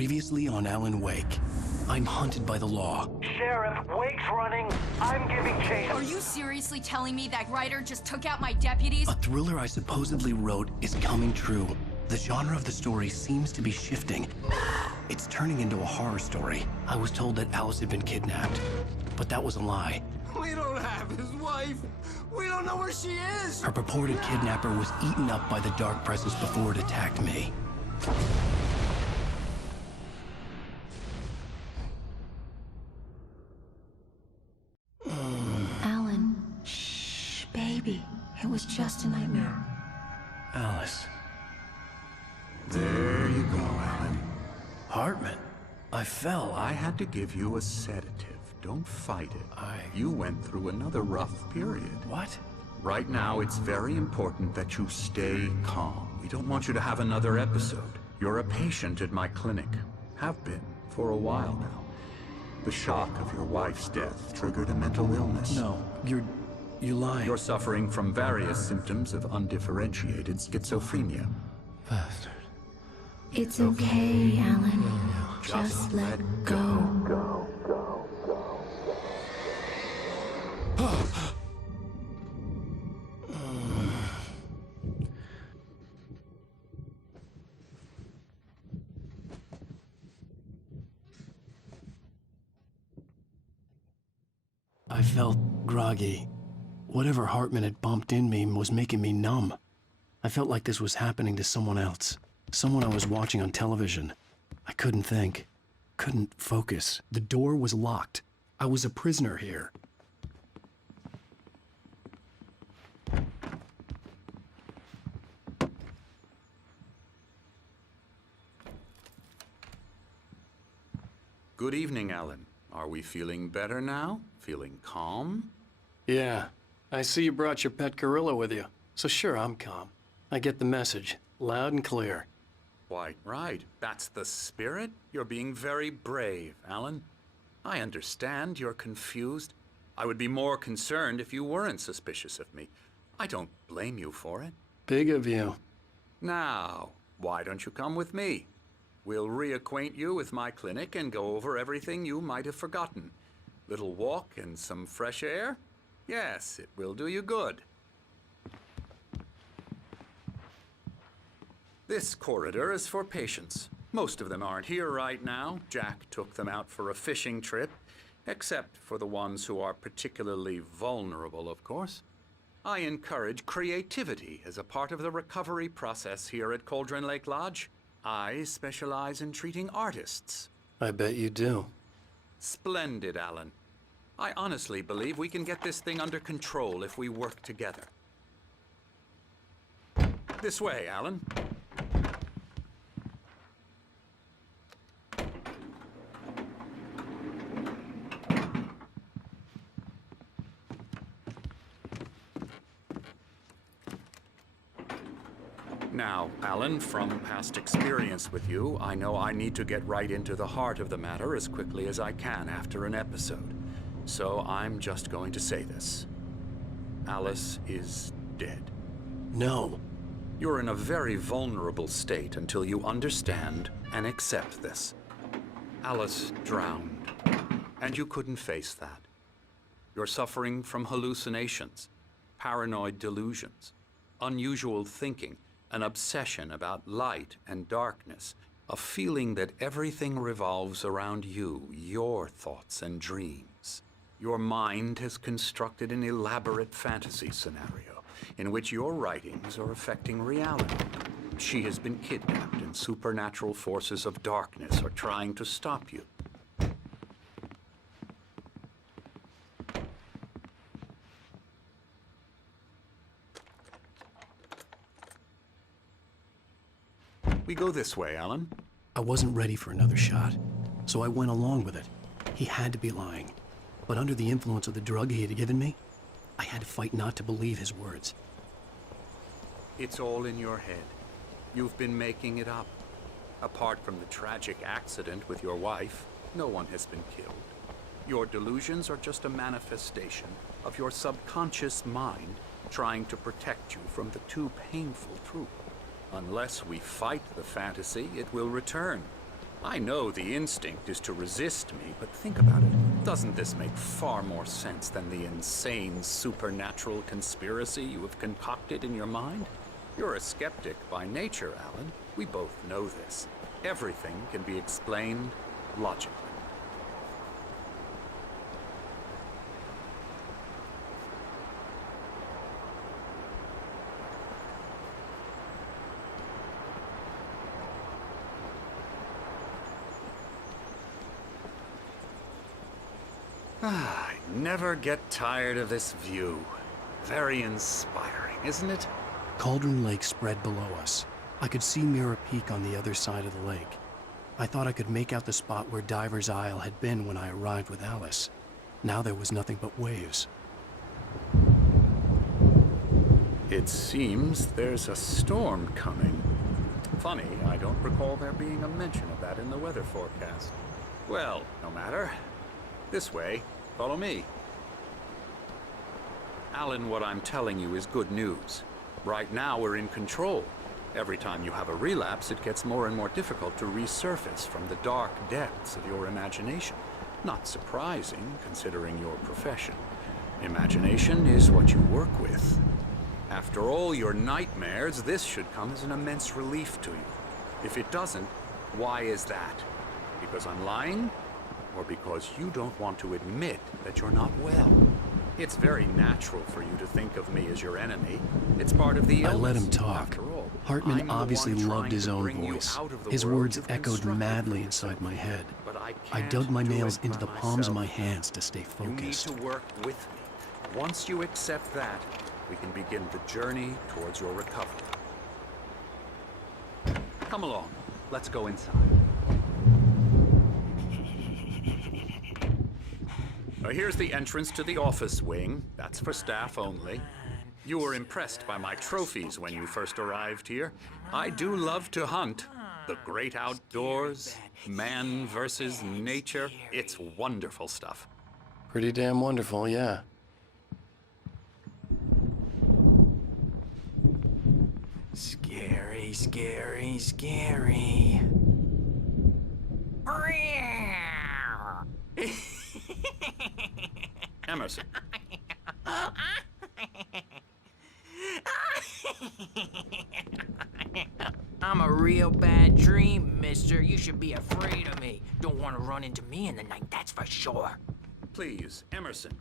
Previously on Alan Wake. I'm hunted by the law. Sheriff, Wake's running. I'm giving chase. Are you seriously telling me that writer just took out my deputies? A thriller I supposedly wrote is coming true. The genre of the story seems to be shifting. It's turning into a horror story. I was told that Alice had been kidnapped, but that was a lie. We don't have his wife. We don't know where she is. Her purported kidnapper was eaten up by the dark presence before it attacked me. Alan, shh, baby. It was just a nightmare. Alice. There you go, Alan. Hartman. I fell. I had to give you a sedative. Don't fight it. You went through another rough period. What? Right now, it's very important that you stay calm. We don't want you to have another episode. You're a patient at my clinic. Have been for a while now. The shock of your wife's death triggered a mental illness. No, you lied. You're suffering from various symptoms of undifferentiated schizophrenia. Bastard. It's okay, Alan. Just let go. I felt groggy. Whatever Hartman had bumped in me was making me numb. I felt like this was happening to someone else. Someone I was watching on television. I couldn't think. Couldn't focus. The door was locked. I was a prisoner here. Good evening, Alan. Are we feeling better now? Feeling calm? Yeah. I see you brought your pet gorilla with you. So sure, I'm calm. I get the message. Loud and clear. Quite right. That's the spirit. You're being very brave, Alan. I understand you're confused. I would be more concerned if you weren't suspicious of me. I don't blame you for it. Big of you. Now, why don't you come with me? We'll reacquaint you with my clinic and go over everything you might have forgotten. Little walk and some fresh air? Yes, it will do you good. This corridor is for patients. Most of them aren't here right now. Jack took them out for a fishing trip, except for the ones who are particularly vulnerable, of course. I encourage creativity as a part of the recovery process here at Cauldron Lake Lodge. I specialize in treating artists. I bet you do. Splendid, Alan. I honestly believe we can get this thing under control if we work together. This way, Alan. Now, Alan, from past experience with you, I know I need to get right into the heart of the matter as quickly as I can after an episode. So I'm just going to say this. Alice is dead. No. You're in a very vulnerable state until you understand and accept this. Alice drowned, and you couldn't face that. You're suffering from hallucinations, paranoid delusions, unusual thinking, an obsession about light and darkness, a feeling that everything revolves around you, your thoughts and dreams. Your mind has constructed an elaborate fantasy scenario in which your writings are affecting reality. She has been kidnapped and supernatural forces of darkness are trying to stop you. We go this way, Alan. I wasn't ready for another shot, so I went along with it. He had to be lying. But under the influence of the drug he had given me, I had to fight not to believe his words. It's all in your head. You've been making it up. Apart from the tragic accident with your wife, no one has been killed. Your delusions are just a manifestation of your subconscious mind trying to protect you from the too painful truth. Unless we fight the fantasy, it will return. I know the instinct is to resist me, but think about it. Doesn't this make far more sense than the insane supernatural conspiracy you have concocted in your mind? You're a skeptic by nature, Alan. We both know this. Everything can be explained logically. I never get tired of this view. Very inspiring, isn't it? Cauldron Lake spread below us. I could see Mirror Peak on the other side of the lake. I thought I could make out the spot where Diver's Isle had been when I arrived with Alice. Now there was nothing but waves. It seems there's a storm coming. Funny, I don't recall there being a mention of that in the weather forecast. Well, no matter. This way. Follow me. Alan, what I'm telling you is good news. Right now, we're in control. Every time you have a relapse, it gets more and more difficult to resurface from the dark depths of your imagination. Not surprising, considering your profession. Imagination is what you work with. After all your nightmares, this should come as an immense relief to you. If it doesn't, why is that? Because I'm lying? Or because you don't want to admit that you're not well? It's very natural for you to think of me as your enemy. It's part of the illness. I let him talk. After all, Hartman I'm the obviously one loved trying his to own bring you voice. out of the His world words you've echoed constructed madly for inside yourself. my head. But I I can't dug my do nails it into by the palms of myself. my hands to stay You need focused. to work with me. Once you accept that, we can begin the journey towards your recovery. Come along. Let's go inside. Here's the entrance to the office wing. That's for staff only. You were impressed by my trophies when you first arrived here. I do love to hunt. The great outdoors, man versus nature. It's wonderful stuff. Pretty damn wonderful, yeah. Scary, scary, scary. Emerson. I'm a real bad dream, mister. You should be afraid of me. Don't want to run into me in the night, that's for sure. Please, Emerson.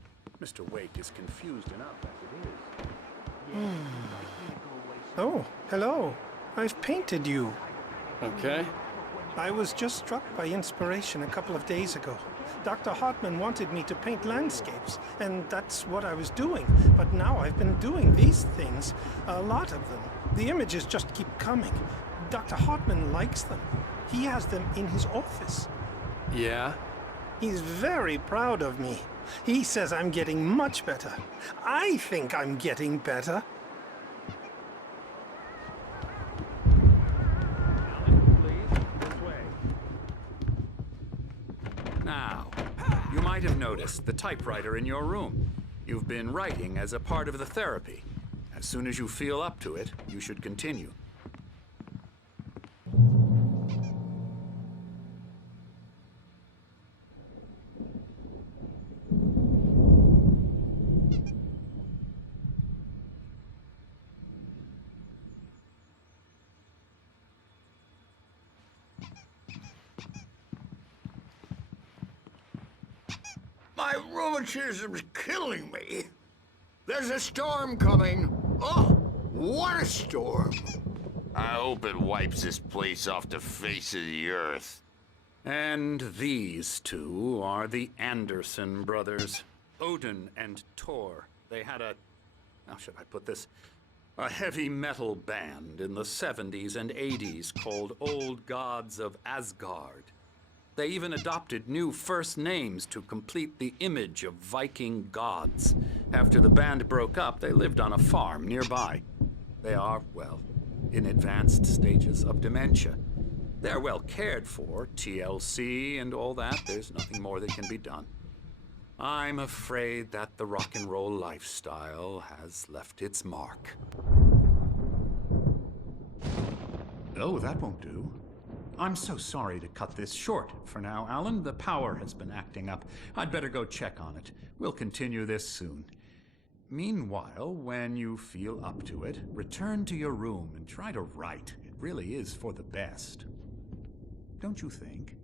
Mr. Wake is confused enough as it is. Oh, hello. I've painted you. Okay. I was just struck by inspiration a couple of days ago. Dr. Hartman wanted me to paint landscapes, and that's what I was doing. But now I've been doing these things, a lot of them. The images just keep coming. Dr. Hartman likes them. He has them in his office. Yeah? He's very proud of me. He says I'm getting much better. I think I'm getting better. Now, you might have noticed the typewriter in your room. You've been writing as a part of the therapy. As soon as you feel up to it, you should continue. My rheumatism's killing me. There's a storm coming. Oh, what a storm. I hope it wipes this place off the face of the earth. And these two are the Anderson brothers, Odin and Thor. They had how should I put this? A heavy metal band in the 70s and 80s called Old Gods of Asgard. They even adopted new first names to complete the image of Viking gods. After the band broke up, they lived on a farm nearby. They are, well, in advanced stages of dementia. They're well cared for, TLC and all that. There's nothing more that can be done. I'm afraid that the rock and roll lifestyle has left its mark. Oh, that won't do. I'm so sorry to cut this short for now, Alan. The power has been acting up. I'd better go check on it. We'll continue this soon. Meanwhile, when you feel up to it, return to your room and try to write. It really is for the best. Don't you think?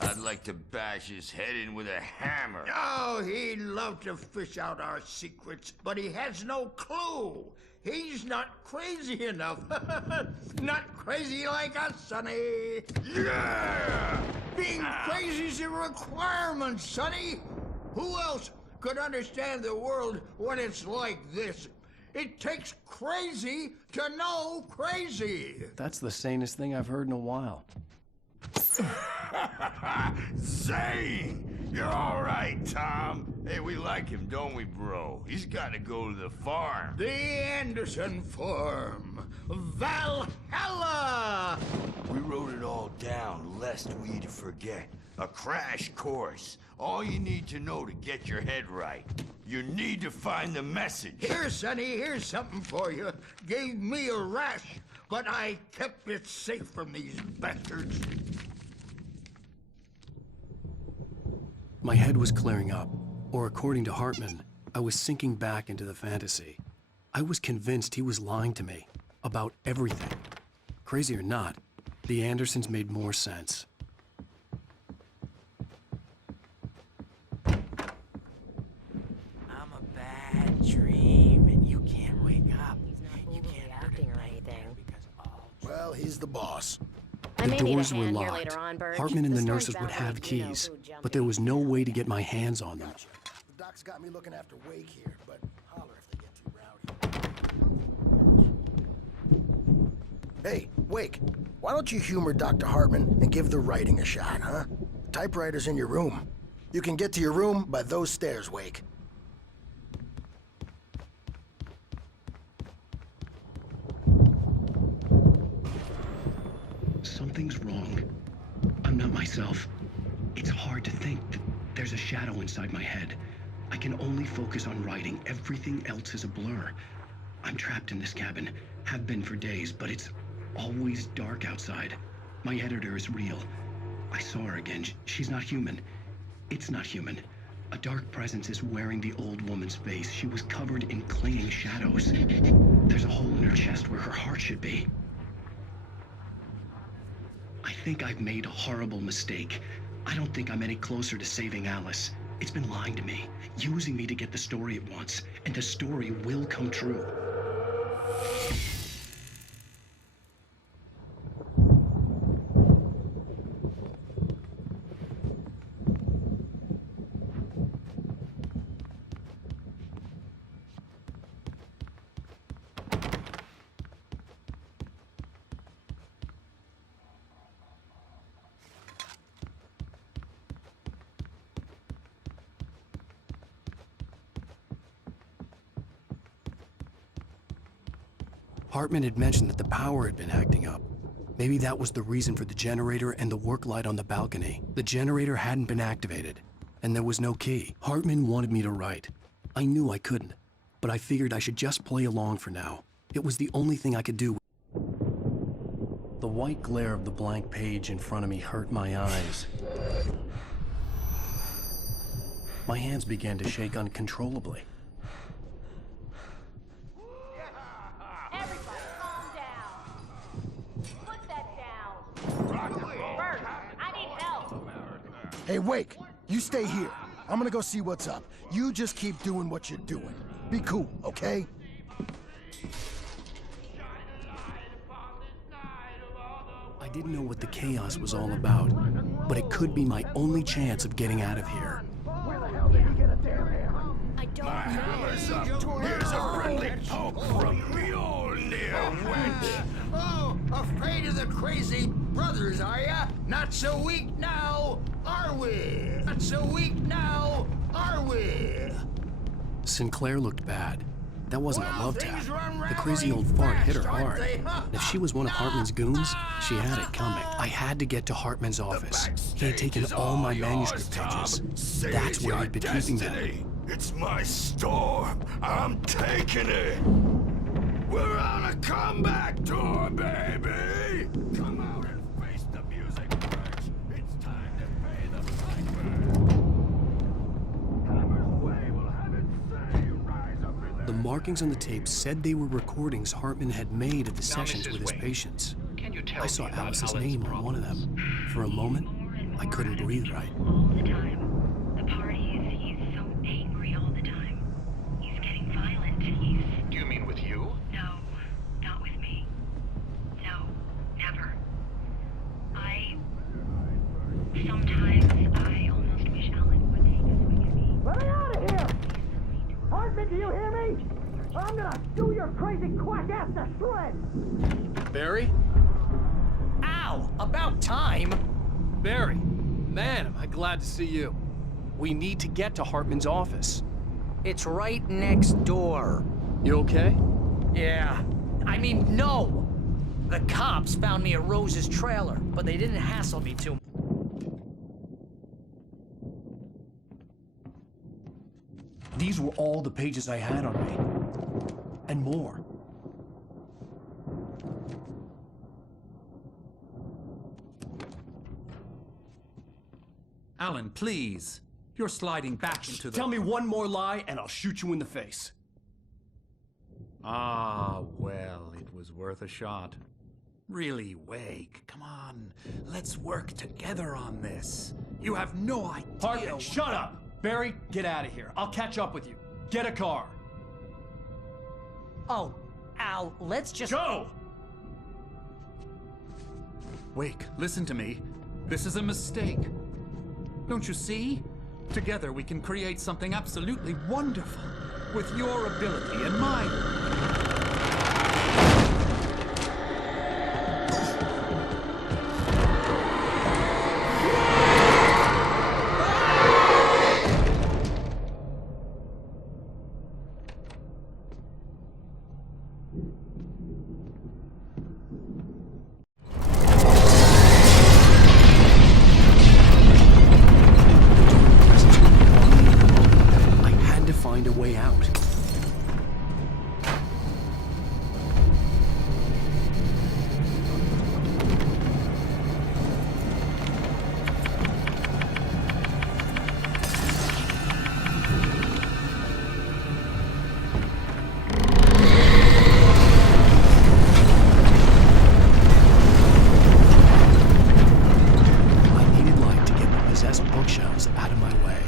I'd like to bash his head in with a hammer. Oh, he'd love to fish out our secrets, but he has no clue. He's not crazy enough. Not crazy like us, Sonny. Yeah! Being crazy's a requirement, Sonny. Who else could understand the world when it's like this? It takes crazy to know crazy. That's the sanest thing I've heard in a while. Zane! You're all right, Tom. Hey, we like him, don't we, bro? He's got to go to the farm. The Anderson Farm. Valhalla! We wrote it all down, lest we forget. A crash course. All you need to know to get your head right. You need to find the message. Here, Sonny, here's something for you. Gave me a rash, but I kept it safe from these bastards. My head was clearing up, or according to Hartman, I was sinking back into the fantasy. I was convinced he was lying to me about everything. Crazy or not, the Andersons made more sense. I'm a bad dream, and you can't wake up. You can't acting or anything. Well, he's the boss. The doors were locked. Hartman and the nurses would have keys, but there was no way to get my hands on them. The doc's got me looking after Wake here, but holler if they get too rowdy. Hey, Wake, why don't you humor Dr. Hartman and give the writing a shot, huh? Typewriter's in your room. You can get to your room by those stairs, Wake. Something's wrong. I'm not myself. It's hard to think. There's a shadow inside my head. I can only focus on writing. Everything else is a blur. I'm trapped in this cabin. Have been for days, but it's always dark outside. My editor is real. I saw her again. She's not human. It's not human. A dark presence is wearing the old woman's face. She was covered in clinging shadows. There's a hole in her chest where her heart should be. I think I've made a horrible mistake. I don't think I'm any closer to saving Alice. It's been lying to me, using me to get the story it wants, and the story will come true. Hartman had mentioned that the power had been acting up. Maybe that was the reason for the generator and the work light on the balcony. The generator hadn't been activated, and there was no key. Hartman wanted me to write. I knew I couldn't, but I figured I should just play along for now. It was the only thing I could do. The white glare of the blank page in front of me hurt my eyes. My hands began to shake uncontrollably. Hey, Wake, you stay here. I'm gonna go see what's up. You just keep doing what you're doing. Be cool, okay? I didn't know what the chaos was all about, but it could be my only chance of getting out of here. Where the hell did he get a damn hammer? I don't know. Hammer's up. Here's a friendly poke from Mjolnir, wench. Oh, afraid of the crazy brothers, are ya? Not so weak now, are we? Not so weak now, are we? Sinclair looked bad. That wasn't a Well, love things tap. run The crazy old rowdy fart hit her fast, aren't hard. they, huh? If she was one of Hartman's goons, she had it coming. I had to get to Hartman's office. He had taken all my manuscript pages. That's where he'd been keeping them. It's my storm. I'm taking it. We're on a comeback tour, baby! Come out and face the music, Birch. It's time to pay the piper. Hammer's Way will have its say. Rise up in there. The markings on the tape said they were recordings Hartman had made at the sessions with his patients. I saw Alice's name on one of them. For a moment, I couldn't breathe right. All the time. The parties, he's so angry all the time. He's getting violent. Do you mean with you? No, not with me. No, never. Sometimes I almost wish Alan would take a swing at me. Let me out of here! Hartman, do you hear me? I'm gonna do your crazy quack ass to shreds! Barry? Ow! About time! Barry, man, am I glad to see you. We need to get to Hartman's office. It's right next door. You okay? Yeah. I mean, no! The cops found me at Rose's trailer, but they didn't hassle me too. These were all the pages I had on me. And more. Alan, please. You're sliding back into the... Tell me one more lie and I'll shoot you in the face. Ah, well, it was worth a shot. Really, Wake, come on. Let's work together on this. You have no idea... Hartman, shut up! Barry, get out of here. I'll catch up with you. Get a car. Oh, Al, let's just... Go! Wake, listen to me. This is a mistake. Don't you see? Together we can create something absolutely wonderful. With your ability and mine. I had to find a way out. I needed light to get the possessed bookshelves out of my way.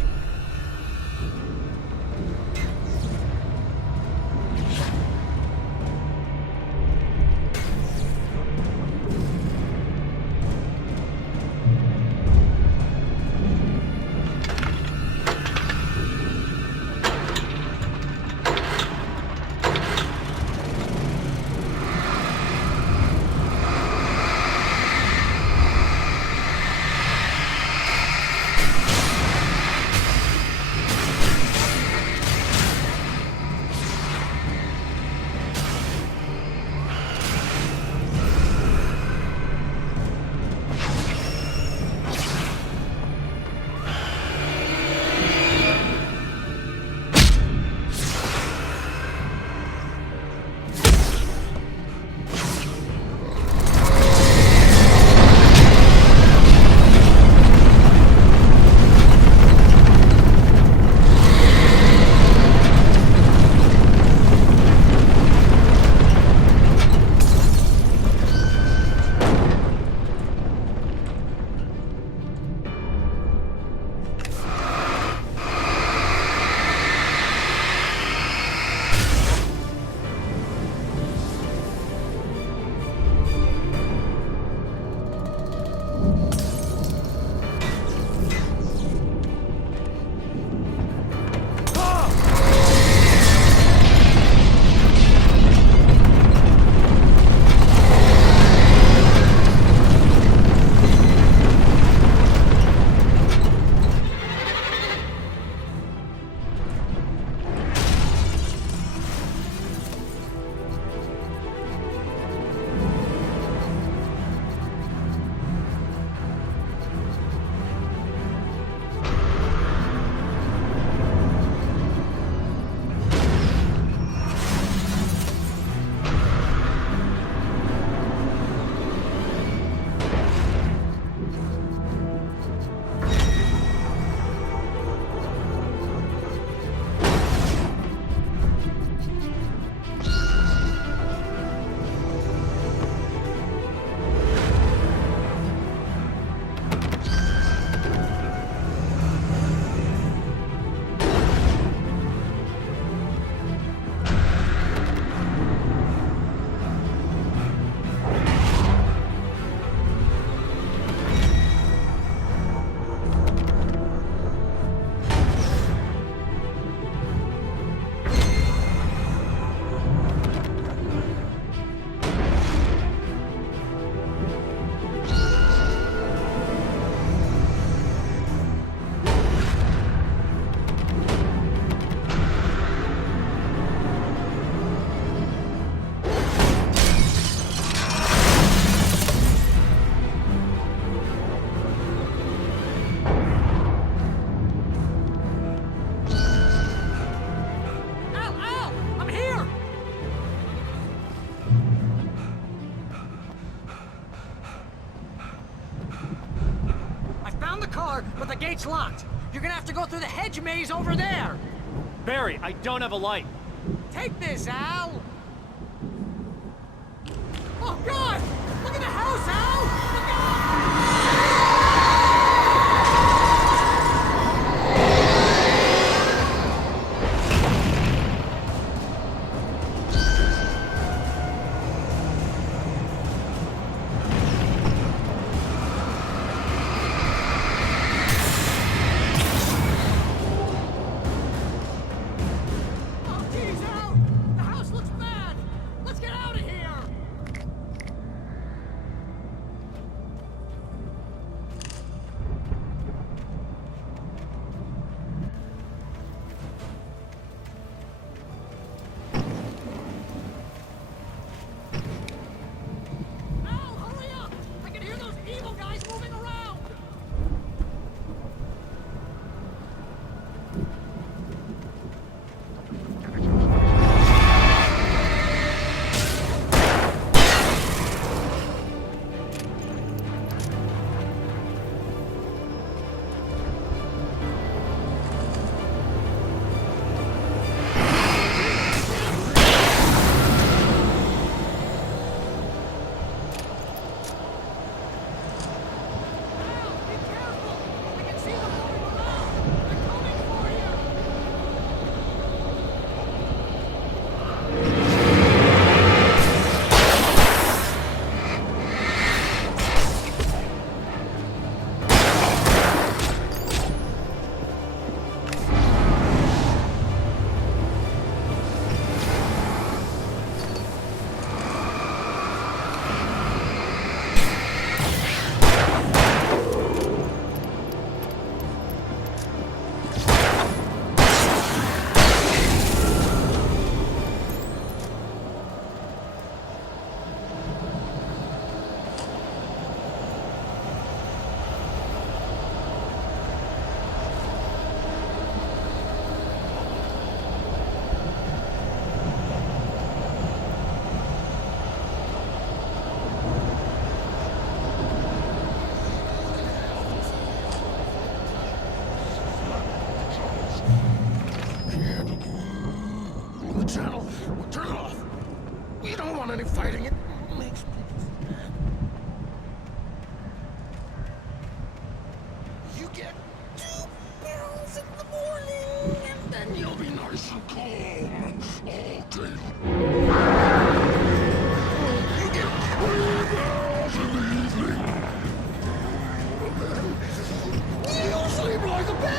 gate's locked. You're gonna have to go through the hedge maze over there. Barry, I don't have a light. Take this, Al. Oh, God! Look at the house, Al! Look out! Oh, geez, Al! The house looks bad! Let's get out of here! Al, hurry up! I can hear those evil guys moving around! Al, be careful! I can see them moving around! They're coming for you! The channel. Turn it off. We don't want any fighting. It makes me mad. You get 2 barrels in the morning, and then you'll be nice and calm all day. You get 3 barrels in the evening. You'll sleep like a baby.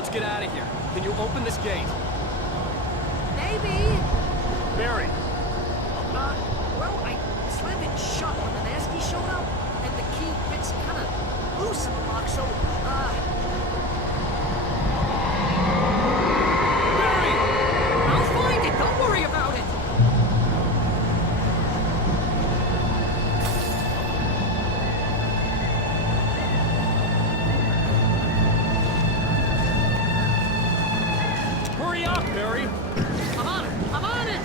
let's get out of here. Can you open this gate? Maybe. Barry! Well, I slammed it shut when the nasty showed up, and the key fits kind of loose in the lock, so, Barry! I'll find it, don't worry about it! Hurry up, Barry! I'm on it! I'm on it!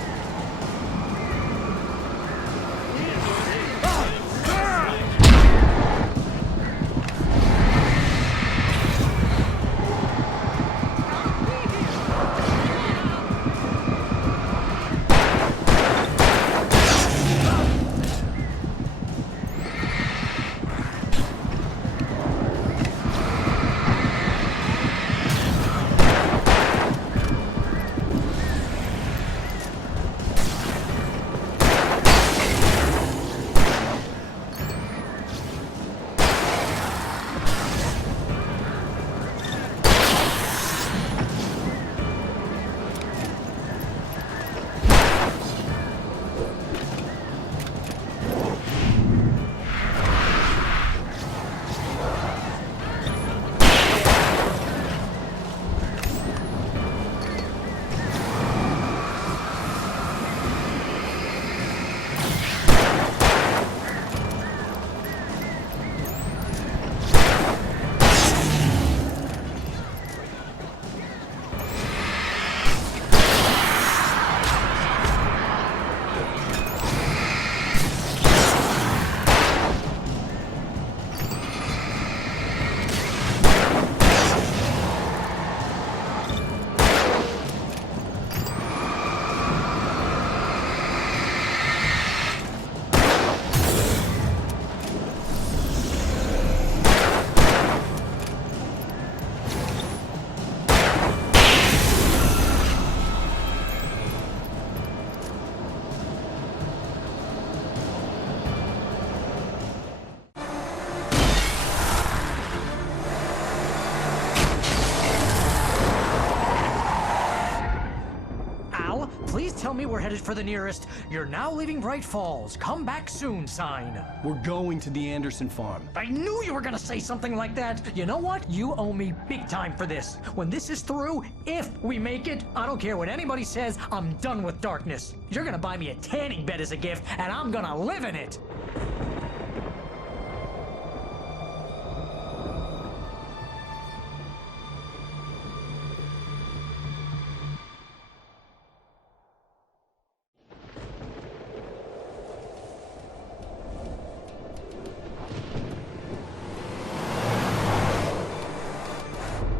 Please tell me we're headed for the nearest "You're now leaving Bright Falls. Come back soon" sign. We're going to the Anderson farm. I knew you were gonna say something like that. You know what? You owe me big time for this. When this is through, if we make it, I don't care what anybody says, I'm done with darkness. You're gonna buy me a tanning bed as a gift, and I'm gonna live in it.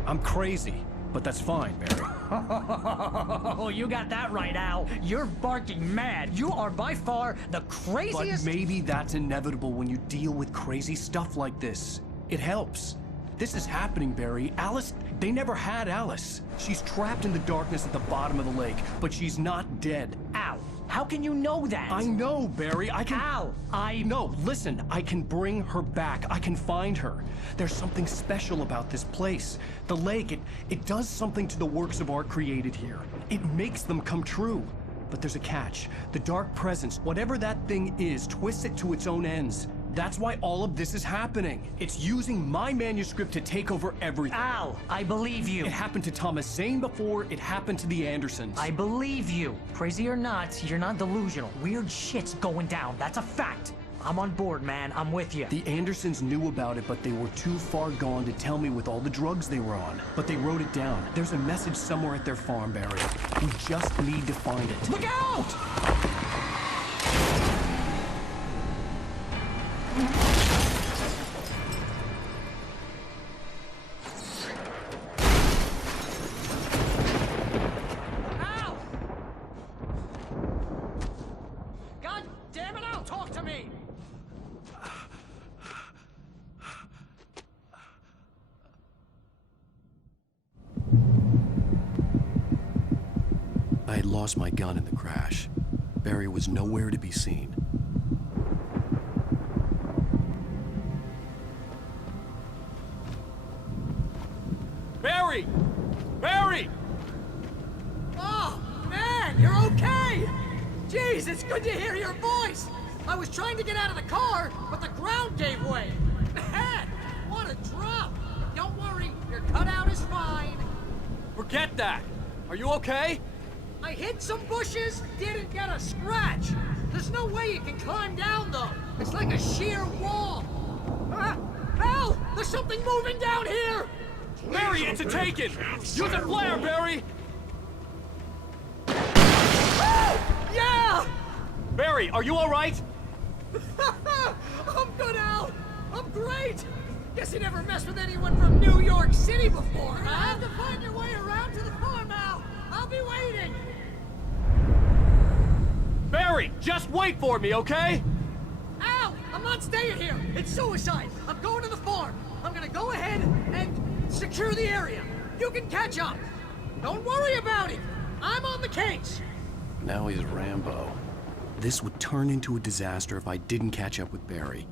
I'm crazy, but that's fine, Barry. Oh, you got that right, Al. You're barking mad. You are by far the craziest— But maybe that's inevitable when you deal with crazy stuff like this. It helps. This is happening, Barry. Alice, they never had Alice. She's trapped in the darkness at the bottom of the lake, but she's not dead. Al, how can you know that? I know, Barry. I can— Al, No, listen. I can bring her back. I can find her. There's something special about this place. The lake, it does something to the works of art created here. It makes them come true. But there's a catch. The dark presence, whatever that thing is, twists it to its own ends. That's why all of this is happening. It's using my manuscript to take over everything. Al, I believe you. It happened to Thomas Zane before, it happened to the Andersons. I believe you. Crazy or not, you're not delusional. Weird shit's going down. That's a fact. I'm on board, man. I'm with you. The Andersons knew about it, but they were too far gone to tell me with all the drugs they were on. But they wrote it down. There's a message somewhere at their farm, Barry. We just need to find it. Look out! Al! God damn it, Al, talk to me! I had lost my gun in the crash. Barry was nowhere to be seen. Barry! you're okay! Jeez, it's good to hear your voice! I was trying to get out of the car, but the ground gave way. Man, what a drop! Don't worry, your cutout is fine. Forget that! Are you okay? I hit some bushes, didn't get a scratch. There's no way you can climb down, though. It's like a sheer wall. Hell! There's something moving down here! Barry, it's a taken! Use a flare, Barry! Yeah! Barry, are you alright? I'm good, Al! I'm great! Guess you never messed with anyone from New York City before, huh? I have to find your way around to the farm, Al! I'll be waiting! Barry, just wait for me, okay? Al! I'm not staying here! It's suicide! I'm going to the farm! I'm gonna go ahead and secure the area! You can catch up! Don't worry about it! I'm on the case! Now he's Rambo. This would turn into a disaster if I didn't catch up with Barry.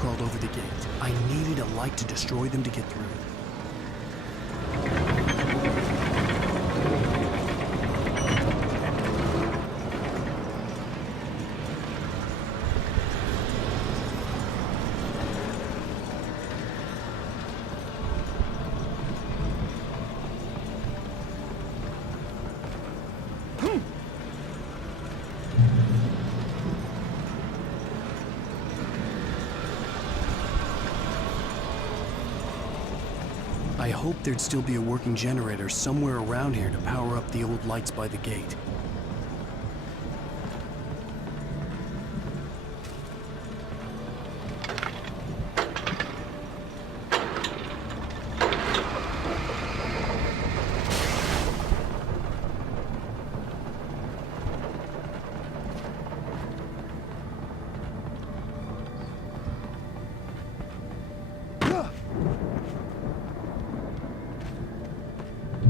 Crawled over the gate. I needed a light to destroy them to get through. I hoped there'd still be a working generator somewhere around here to power up the old lights by the gate.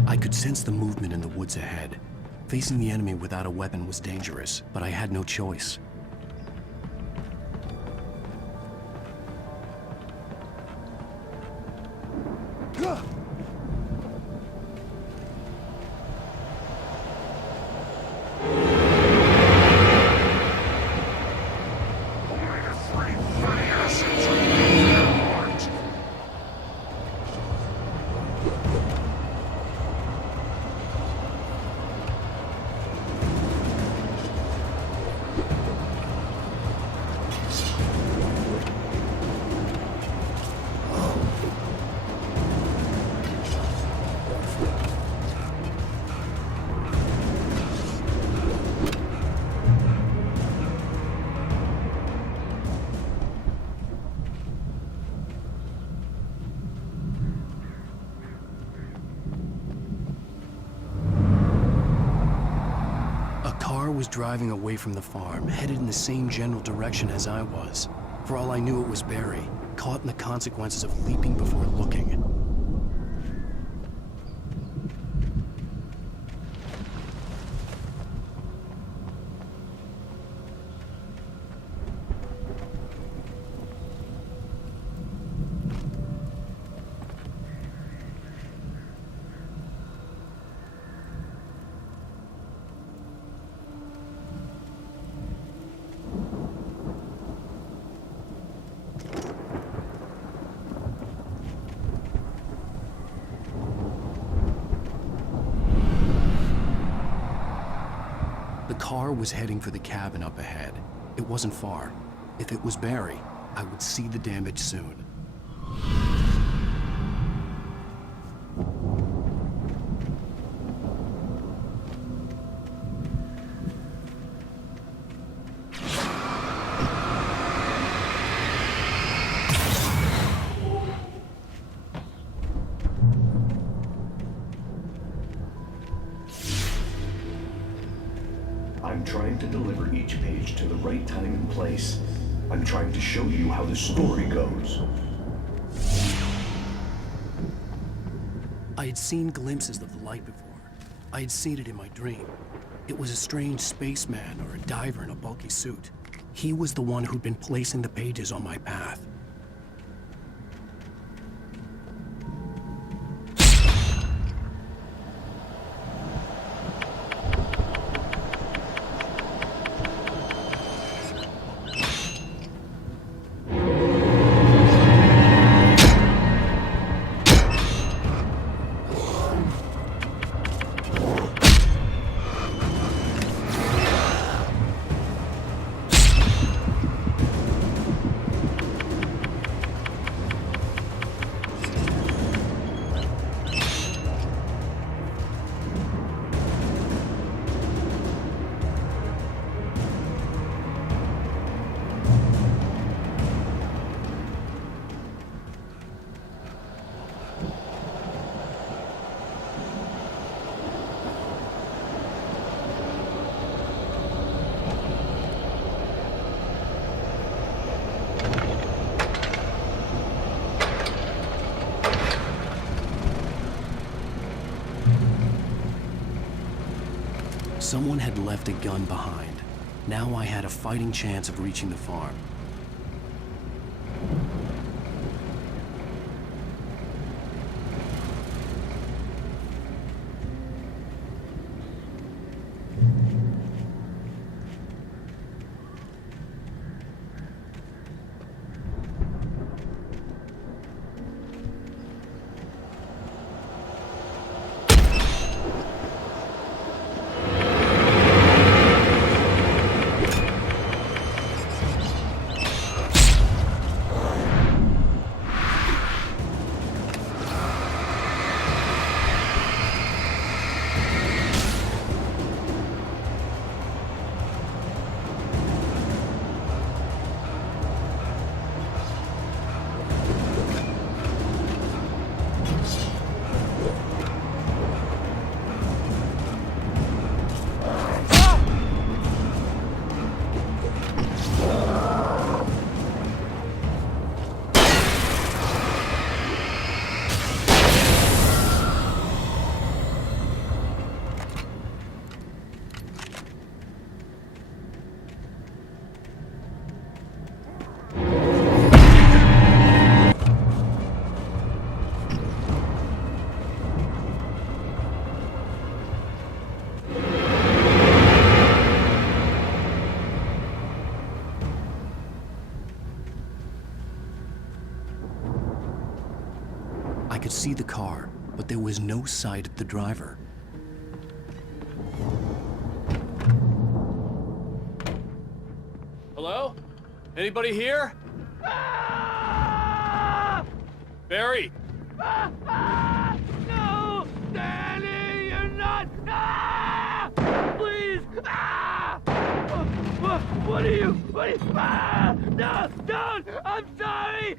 I could sense the movement in the woods ahead. Facing the enemy without a weapon was dangerous, but I had no choice. Was driving away from the farm, headed in the same general direction as I was. For all I knew, it was Barry, caught in the consequences of leaping before looking. car was heading for the cabin up ahead. It wasn't far. If it was Barry, I would see the damage soon. I'm trying to deliver each page to the right time and place. I'm trying to show you how the story goes. I had seen glimpses of the light before. I had seen it in my dream. It was a strange spaceman or a diver in a bulky suit. He was the one who'd been placing the pages on my path. Someone had left a gun behind. Now I had a fighting chance of reaching the farm. I could see the car, but there was no sight of the driver. Hello? Anybody here? Barry! No! Danny, you're not! Please! What are you? No! Don't! I'm sorry!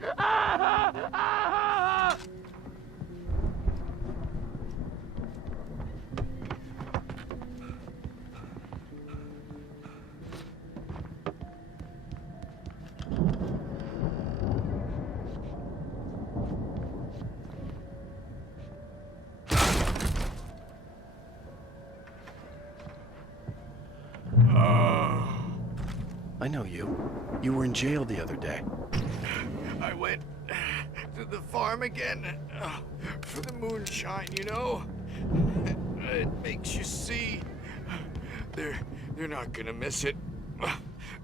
I know you. You were in jail the other day. I went to the farm again for the moonshine, you know? It makes you see. They're not gonna miss it.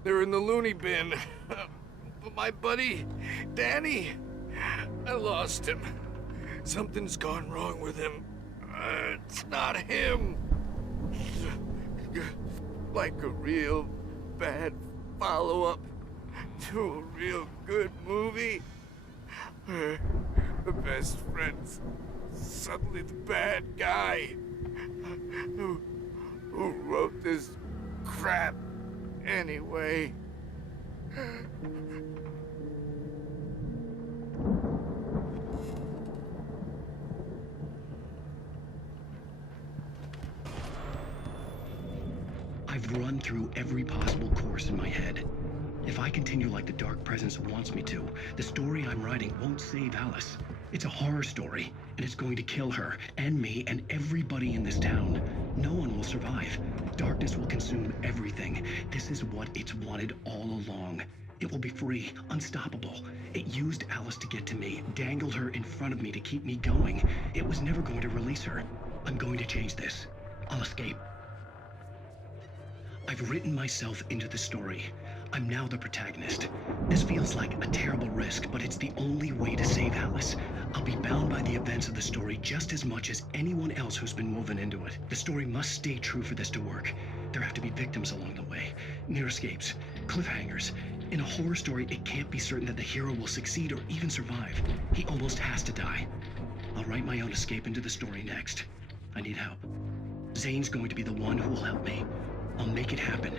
They're in the loony bin. But my buddy, Danny, I lost him. Something's gone wrong with him. It's not him. like a real bad follow-up to a real good movie where the best friend's suddenly the bad guy who wrote this crap anyway. I've run through every possible course in my head. If I continue like the Dark Presence wants me to, the story I'm writing won't save Alice. It's a horror story, and it's going to kill her, and me, and everybody in this town. No one will survive. Darkness will consume everything. This is what it's wanted all along. It will be free, unstoppable. It used Alice to get to me, dangled her in front of me to keep me going. It was never going to release her. I'm going to change this. I'll escape. I've written myself into the story. I'm now the protagonist. This feels like a terrible risk, but it's the only way to save Alice. I'll be bound by the events of the story just as much as anyone else who's been woven into it. The story must stay true for this to work. There have to be victims along the way, near escapes, cliffhangers. In a horror story, it can't be certain that the hero will succeed or even survive. He almost has to die. I'll write my own escape into the story next. I need help. Zane's going to be the one who will help me. I'll make it happen.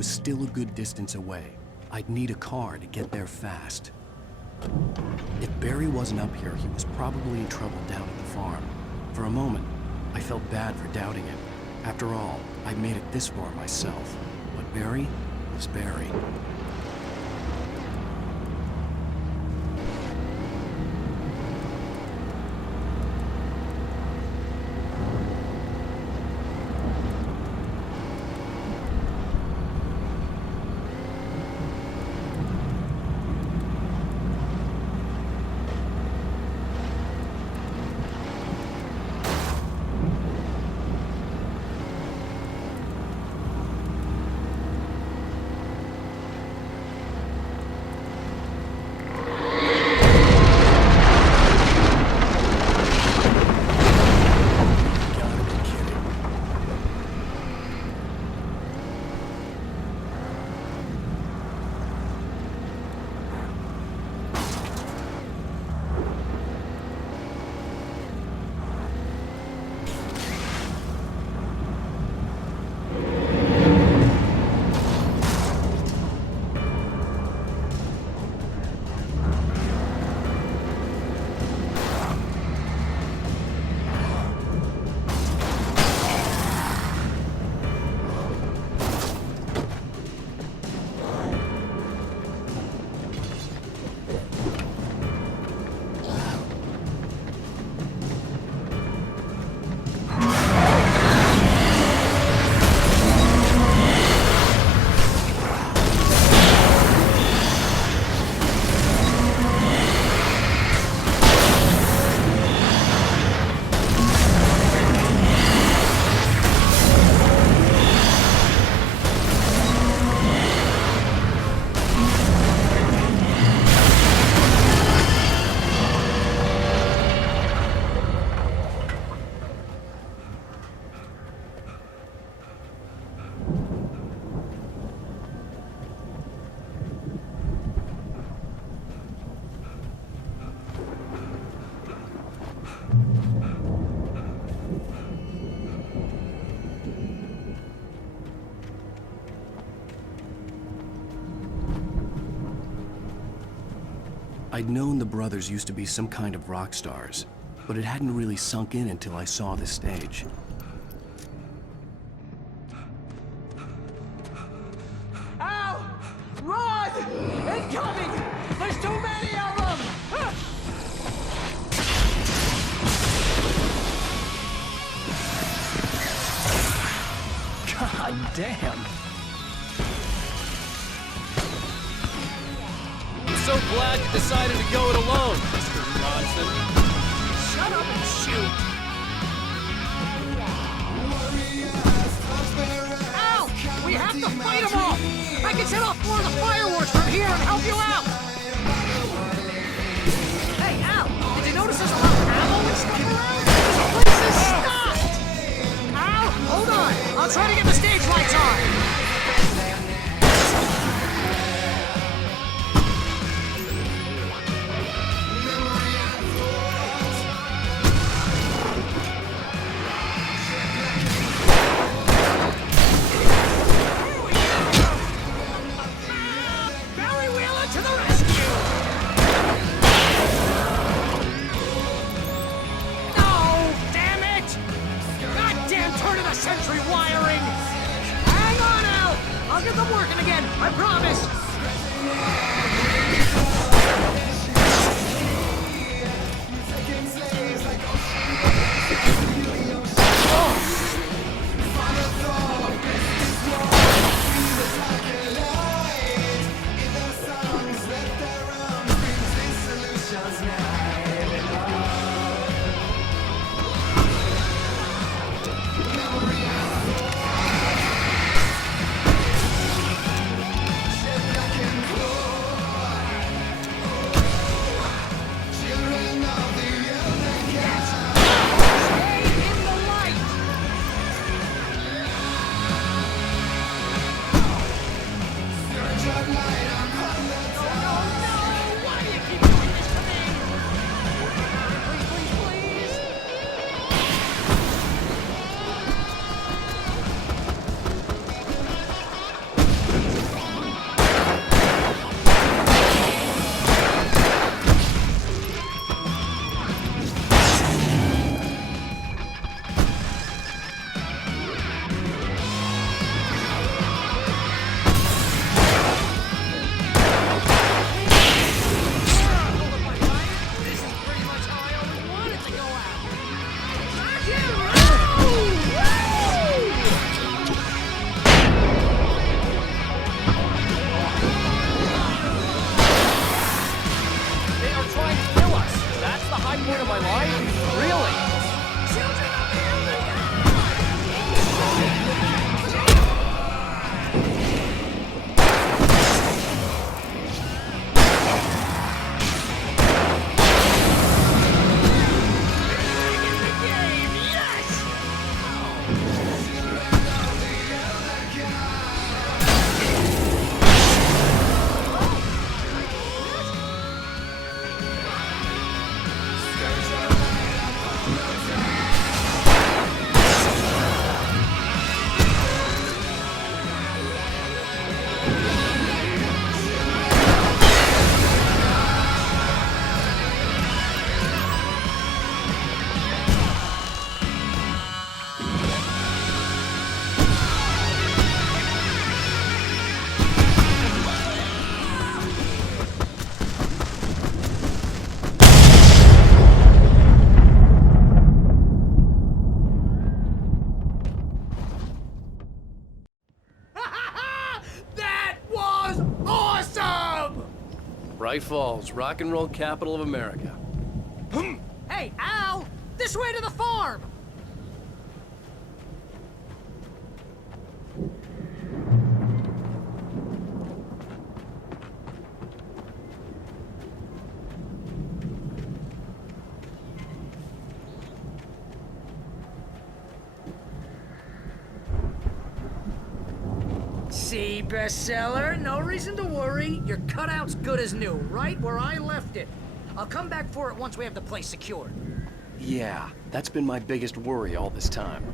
Still a good distance away. I'd need a car to get there fast. If Barry wasn't up here, he was probably in trouble down at the farm. For a moment, I felt bad for doubting him. After all, I'd made it this far myself. But Barry was Barry. I'd known the brothers used to be some kind of rock stars, but it hadn't really sunk in until I saw this stage. Al! Run! Incoming! There's too many of them! God damn! I'm so glad you decided to go it alone, Mr. Johnson. Shut up and shoot! Al! We have to fight them all! I can set off more of the fireworks from here and help you out! Hey, Al! Did you notice there's a lot of ammo and stuff around? This place is stocked! Al! Hold on! I'll try to get the stage lights on! Sentry wiring! Hang on, Al! I'll get them working again, I promise! Bright Falls, rock and roll capital of America. Hey, Al! This way to the farm! See, bestseller? No reason to worry. Your cutout's good as new, right where I left it. I'll come back for it once we have the place secured. Yeah, that's been my biggest worry all this time.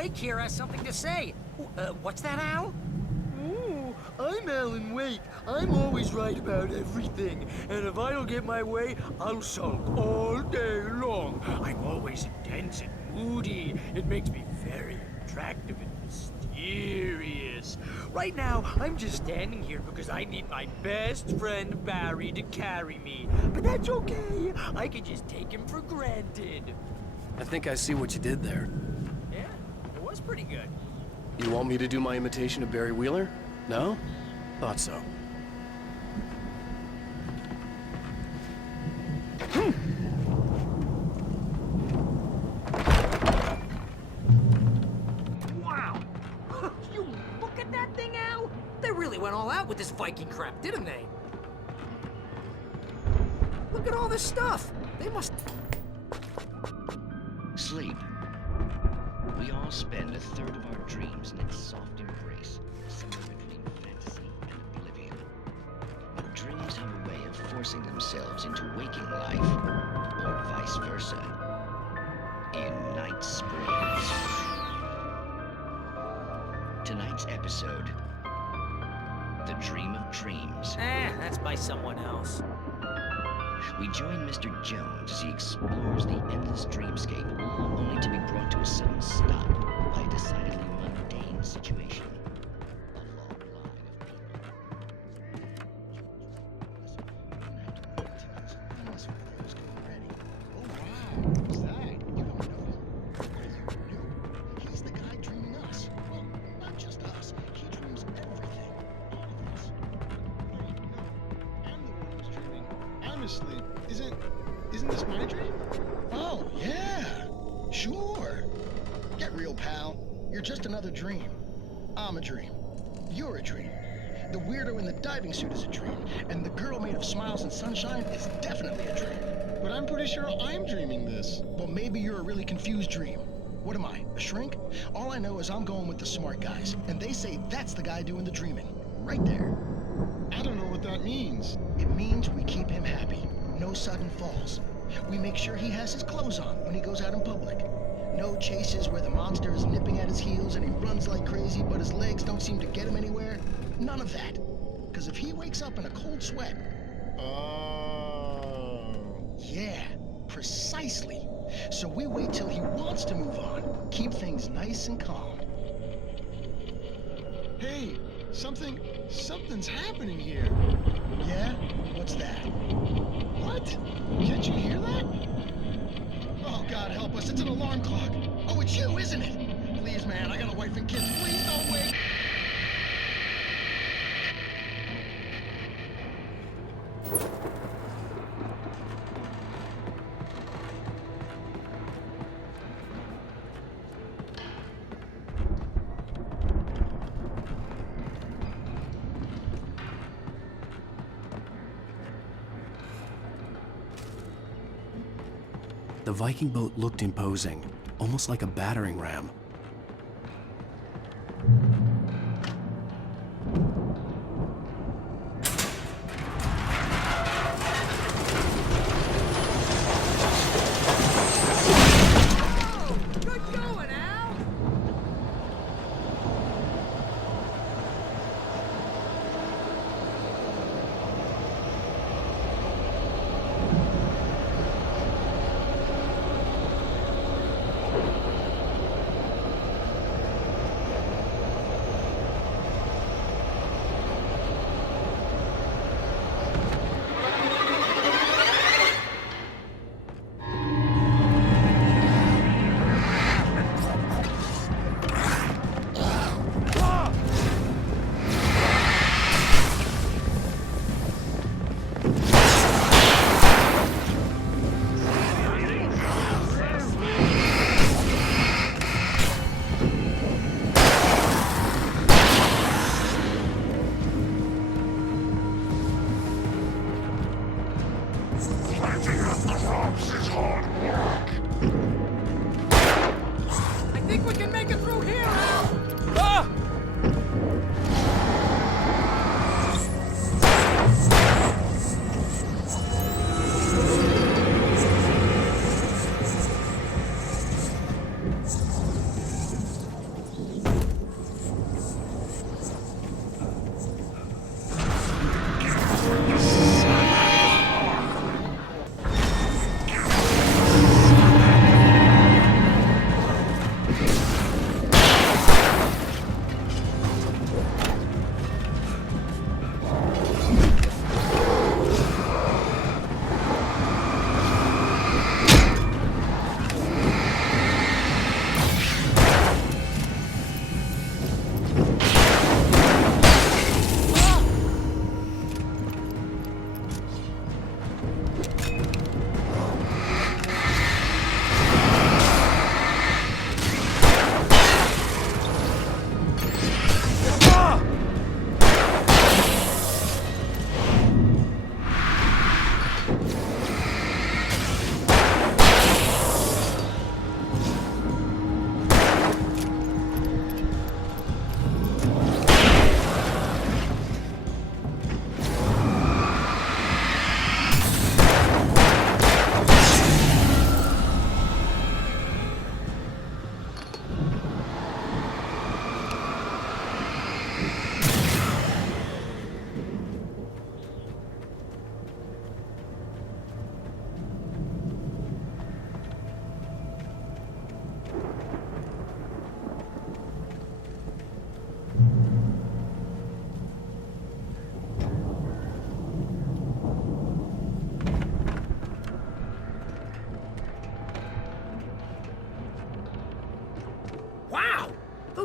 Wake here has something to say. What's that, Al? Ooh, I'm Alan Wake. I'm always right about everything. And if I don't get my way, I'll sulk all day long. I'm always intense and moody. It makes me very attractive and mysterious. Right now, I'm just standing here because I need my best friend Barry to carry me. But that's okay. I can just take him for granted. I think I see what you did there. Yeah, it was pretty good. You want me to do my imitation of Barry Wheeler? No? Thought so. Wow! You look at that thing, Al! They really went all out with this Viking crap, didn't they? Look at all this stuff! They must... Sleep. We all spend a third of our dreams in its soft embrace, somewhere between fantasy and oblivion. But dreams have a way of forcing themselves into waking life, or vice versa. In Night Springs. Tonight's episode, The Dream of Dreams. That's by someone else. We join Mr. Jones as he explores the endless dreamscape, only to be brought to a sudden stop by a decidedly mundane situation. Honestly, isn't this my dream? Oh, yeah. Sure. Get real, pal. You're just another dream. I'm a dream. You're a dream. The weirdo in the diving suit is a dream. And the girl made of smiles and sunshine is definitely a dream. But I'm pretty sure I'm dreaming this. Well, maybe you're a really confused dream. What am I, a shrink? All I know is I'm going with the smart guys. And they say that's the guy doing the dreaming. Right there. I don't know what that means. It means we keep him happy. No sudden falls. We make sure he has his clothes on when he goes out in public. No chases where the monster is nipping at his heels and he runs like crazy, but his legs don't seem to get him anywhere. None of that. Because if he wakes up in a cold sweat... Oh... Yeah, precisely. So we wait till he wants to move on. Keep things nice and calm. Hey, something's happening here. Yeah? What's that? What? Can't you hear that? Oh, God help us, it's an alarm clock. Oh, it's you, isn't it? Please, man, I got a wife and kids. Please don't wake. The Viking boat looked imposing, almost like a battering ram. Good going, Al! I think we can make it through here, Al! Ah!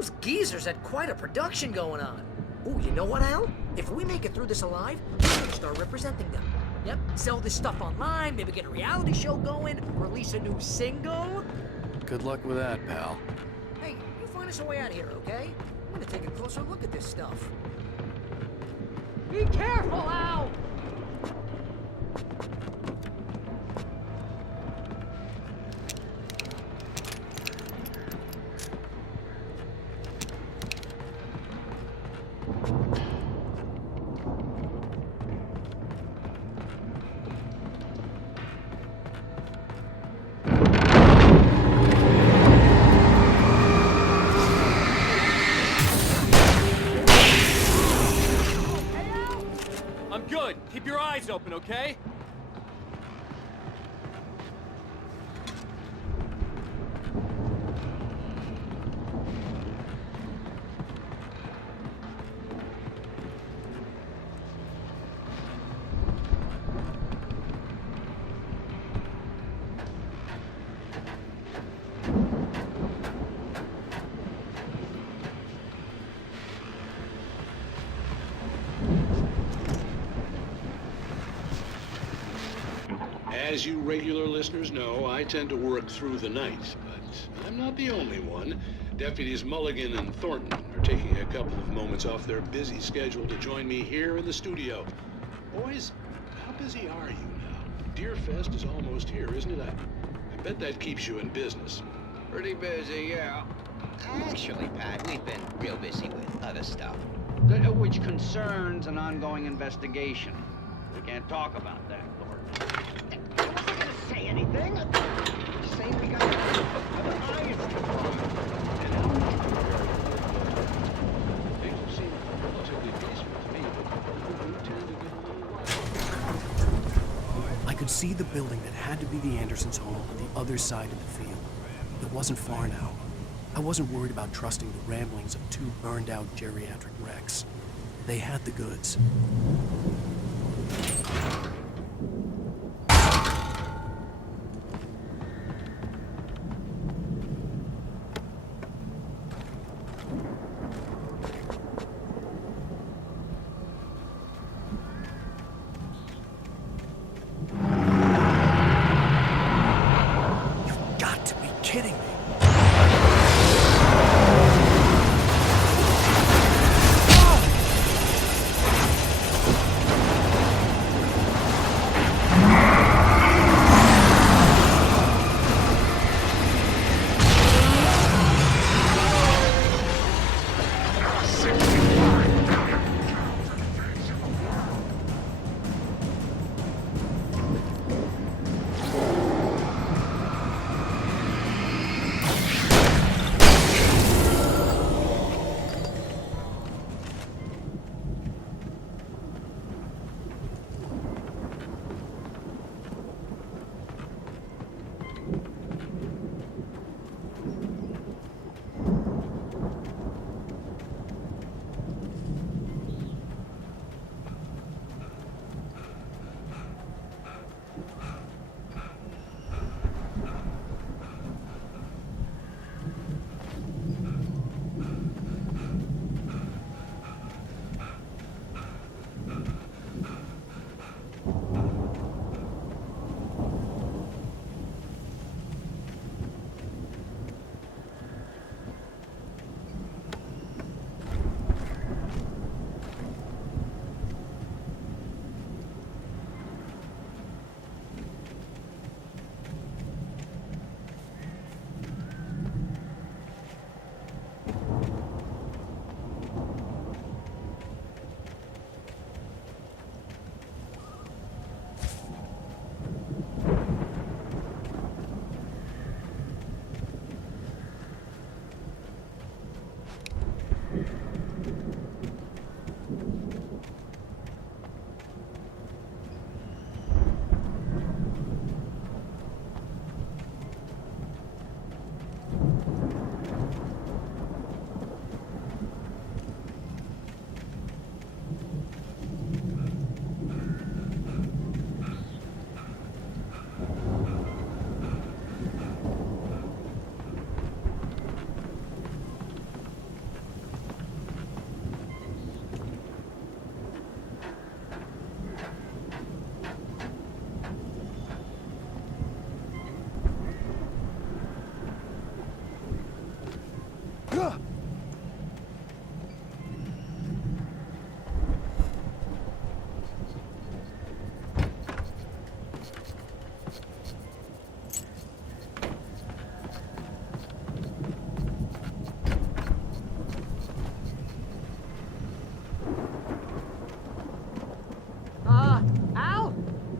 Those geezers had quite a production going on. Ooh, you know what, Al? If we make it through this alive, we can start representing them. Yep, sell this stuff online, maybe get a reality show going, release a new single. Good luck with that, pal. Hey, you find us a way out of here, okay? I'm gonna take a closer look at this stuff. Be careful, Al! Good. Keep your eyes open, okay? As you regular listeners know, I tend to work through the night, but I'm not the only one. Deputies Mulligan and Thornton are taking a couple of moments off their busy schedule to join me here in the studio. Boys, how busy are you now? Deerfest is almost here, isn't it? I bet that keeps you in business. Pretty busy, yeah. Actually, Pat, we've been real busy with other stuff, which concerns an ongoing investigation. We can't talk about that, Thornton. Say anything? Just saying we got other eyes to follow. Things seem relatively peaceful to me, but you tend to get a little wild. I could see the building that had to be the Andersons' home on the other side of the field. It wasn't far now. I wasn't worried about trusting the ramblings of two burned-out geriatric wrecks. They had the goods.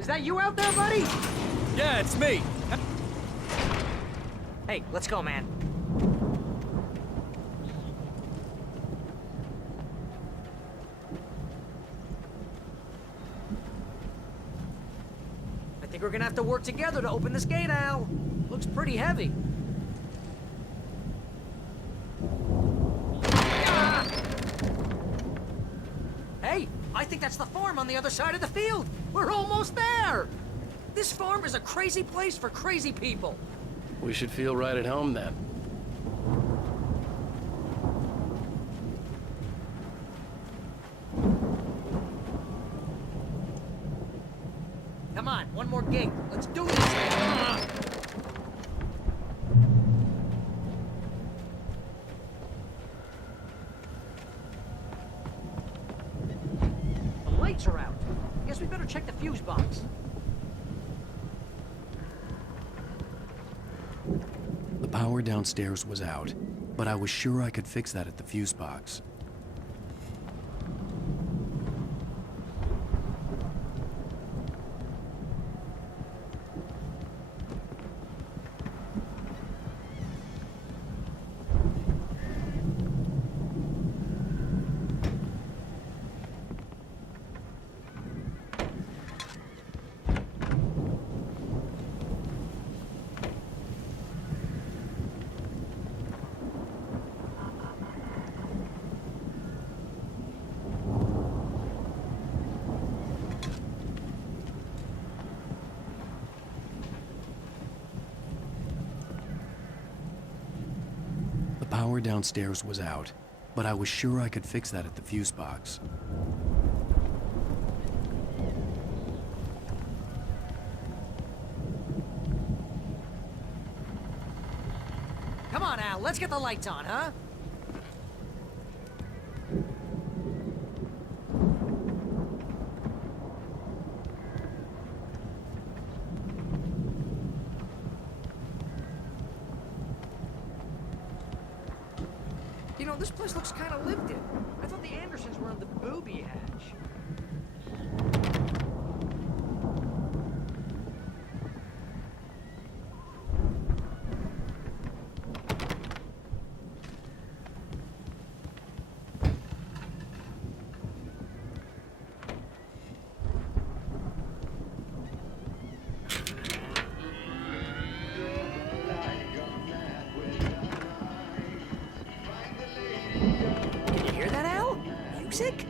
Is that you out there, buddy? Yeah, it's me. Hey, let's go, man. I think we're gonna have to work together to open this gate, Al. Looks pretty heavy. Ah! Hey, I think that's the farm on the other side of the field. We're almost there. This farm is a crazy place for crazy people. We should feel right at home then. Come on, one more gate. Let's do this. Ah! The lights are out. Guess we better check the fuse box. The power downstairs was out, but I was sure I could fix that at the fuse box. The power downstairs was out, but I was sure I could fix that at the fuse box. Come on, Al, let's get the lights on, huh? You know, this place looks kind of lived in. I thought the Andersons were on the booby hatch. Music?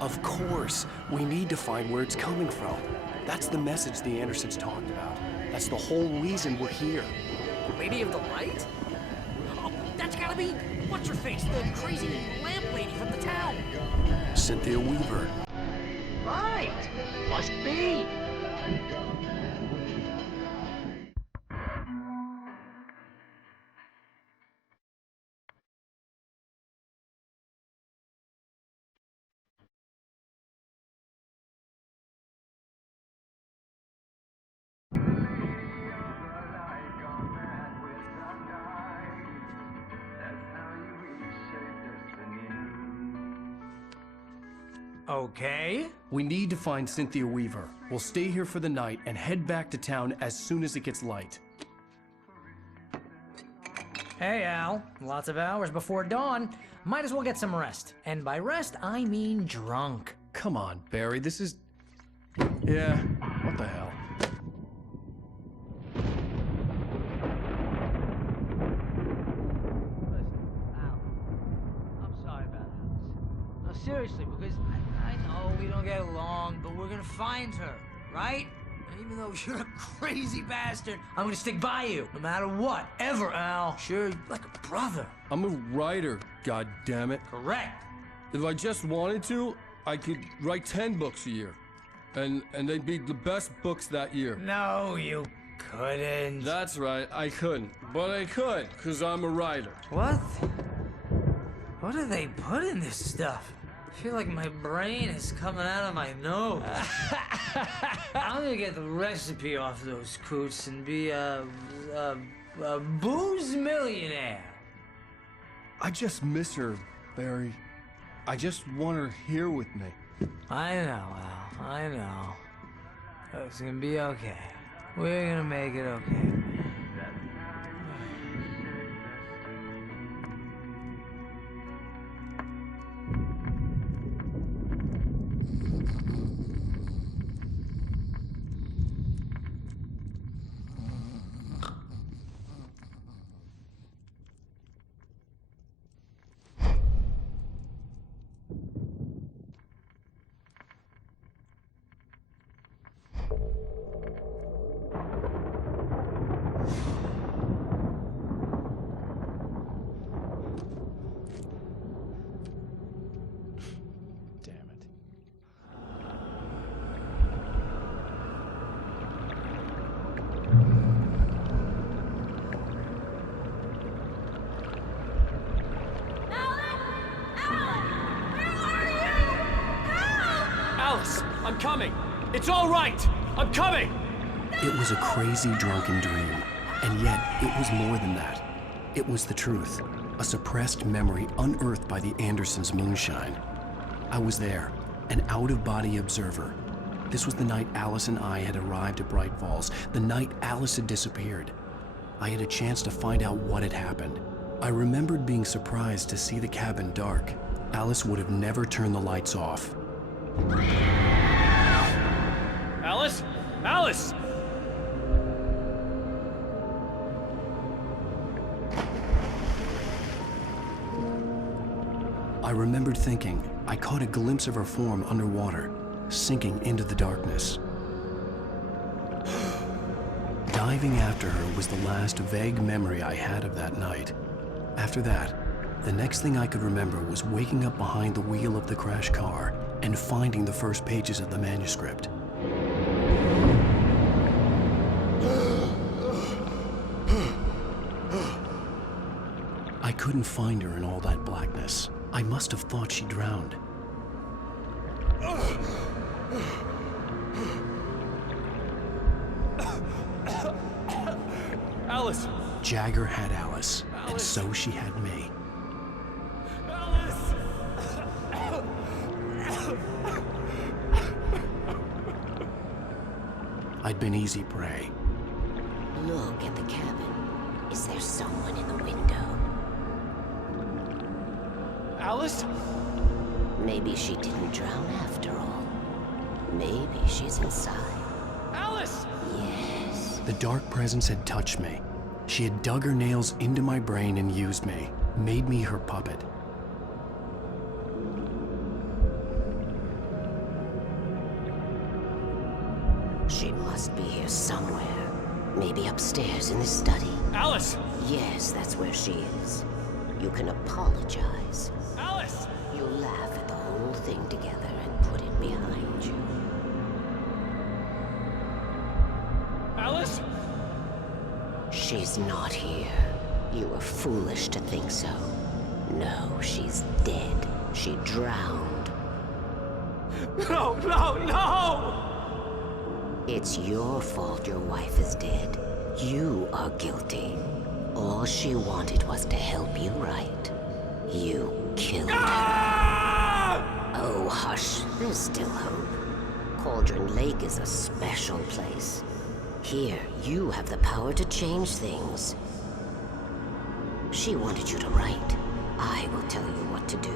Of course. We need to find where it's coming from. That's the message the Andersons talked about. That's the whole reason we're here. Lady of the Light? Oh, that's gotta be... what's-her-face? The crazy lamp lady from the town. Cynthia Weaver. Right! Must be! Okay. We need to find Cynthia Weaver. We'll stay here for the night and head back to town as soon as it gets light. Hey, Al. Lots of hours before dawn. Might as well get some rest. And by rest, I mean drunk. Come on, Barry, this is... Yeah, what the hell? Seriously, because I know we don't get along, but we're gonna find her, right? And even though you're a crazy bastard, I'm gonna stick by you, no matter what, ever, Al. Sure, like a brother. I'm a writer, goddammit. Correct. If I just wanted to, I could write 10 books a year. And they'd be the best books that year. No, you couldn't. That's right, I couldn't. But I could, because I'm a writer. What? What do they put in this stuff? I feel like my brain is coming out of my nose. I'm gonna get the recipe off those coots and be a booze millionaire. I just miss her, Barry. I just want her here with me. I know, Al. I know. It's gonna be okay. We're gonna make it okay. I'm coming! It's all right! I'm coming! It was a crazy, drunken dream. And yet, it was more than that. It was the truth. A suppressed memory unearthed by the Andersons' moonshine. I was there, an out-of-body observer. This was the night Alice and I had arrived at Bright Falls, the night Alice had disappeared. I had a chance to find out what had happened. I remembered being surprised to see the cabin dark. Alice would have never turned the lights off. Alice? Alice! I remembered thinking, I caught a glimpse of her form underwater, sinking into the darkness. Diving after her was the last vague memory I had of that night. After that, the next thing I could remember was waking up behind the wheel of the crashed car and finding the first pages of the manuscript. I couldn't find her in all that blackness. I must have thought she drowned. Alice! Jagger had Alice, and so she had me. I'd been easy prey. Look at the cabin. Is there someone in the window? Alice? Maybe she didn't drown after all. Maybe she's inside. Alice! Yes. The dark presence had touched me. She had dug her nails into my brain and used me, made me her puppet. She must be here somewhere. Maybe upstairs in the study. Alice! Yes, that's where she is. You can apologize. Alice! You'll laugh at the whole thing together and put it behind you. Alice? She's not here. You were foolish to think so. No, she's dead. She drowned. No, no, no! It's your fault your wife is dead. You are guilty. All she wanted was to help you right. You killed her. Oh, hush. There's still hope. Cauldron Lake is a special place. Here, you have the power to change things. She wanted you to write. I will tell you what to do.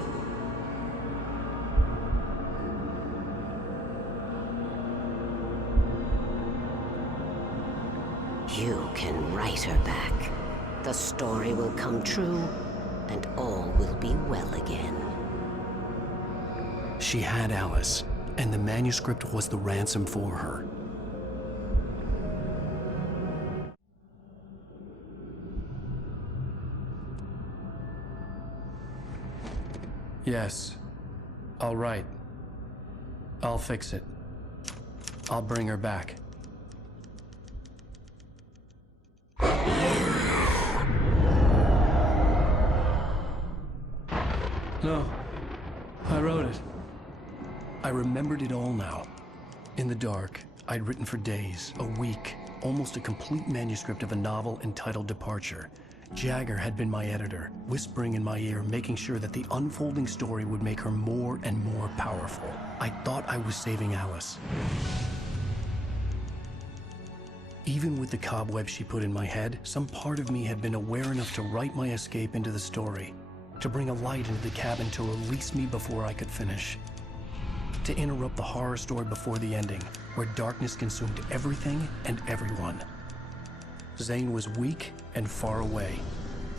You can write her back. The story will come true, and all will be well again. She had Alice, and the manuscript was the ransom for her. Yes. I'll write. I'll fix it. I'll bring her back. No. I wrote it. I remembered it all now. In the dark, I'd written for days, a week, almost a complete manuscript of a novel entitled Departure. Jagger had been my editor, whispering in my ear, making sure that the unfolding story would make her more and more powerful. I thought I was saving Alice. Even with the cobwebs she put in my head, some part of me had been aware enough to write my escape into the story, to bring a light into the cabin to release me before I could finish, to interrupt the horror story before the ending, where darkness consumed everything and everyone. Zane was weak and far away,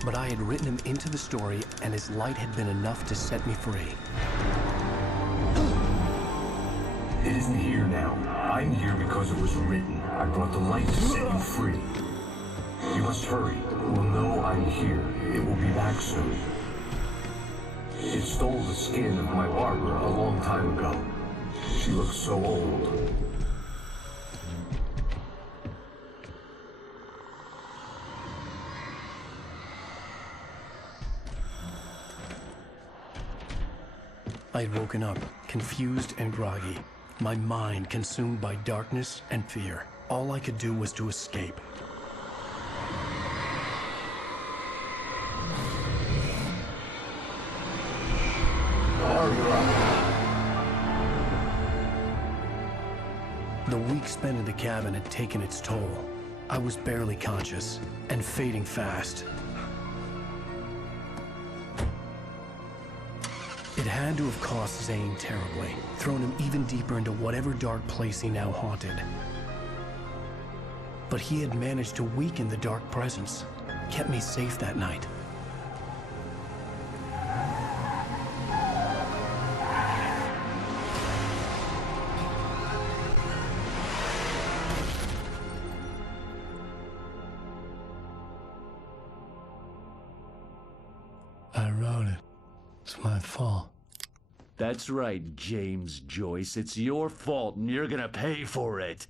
but I had written him into the story, and his light had been enough to set me free. It isn't here now. I'm here because it was written. I brought the light to set you free. You must hurry. It will know I'm here. It will be back soon. It stole the skin of my Barbara a long time ago. She looks so old. I had woken up, confused and groggy, my mind consumed by darkness and fear. All I could do was to escape. The week spent in the cabin had taken its toll. I was barely conscious, and fading fast. It had to have cost Zane terribly, thrown him even deeper into whatever dark place he now haunted. But he had managed to weaken the dark presence, kept me safe that night. I wrote it. It's my fault. That's right, James Joyce. It's your fault, and you're gonna pay for it.